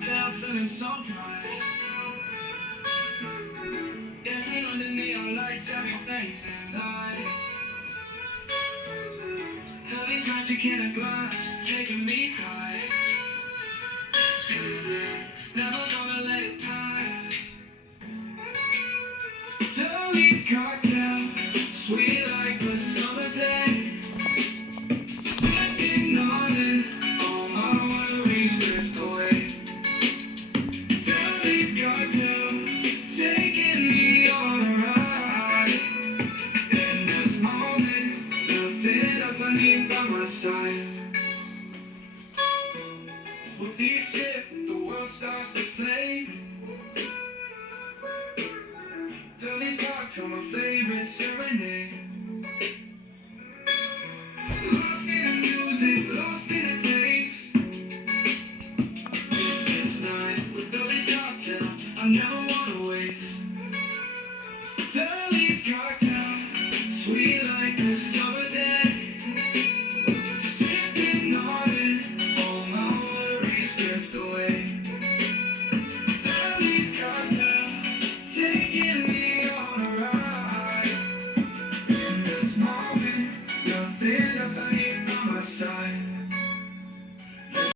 cocktail, feeling so fine. Dancing under neon lights, everything's in light. Tony's magic in a glass, taking me high. Never gonna let it pass. Tony's cocktail, sweet like a summer day. Sipping on it, all my worries drift away. Tony's cocktail, taking me on a ride. In this moment, nothing else I need by my side. With each sip, the world starts to flame. Tony's cocktail, my favorite serenade. Lost in the music, lost in the taste. This night with Tony's cocktail, I never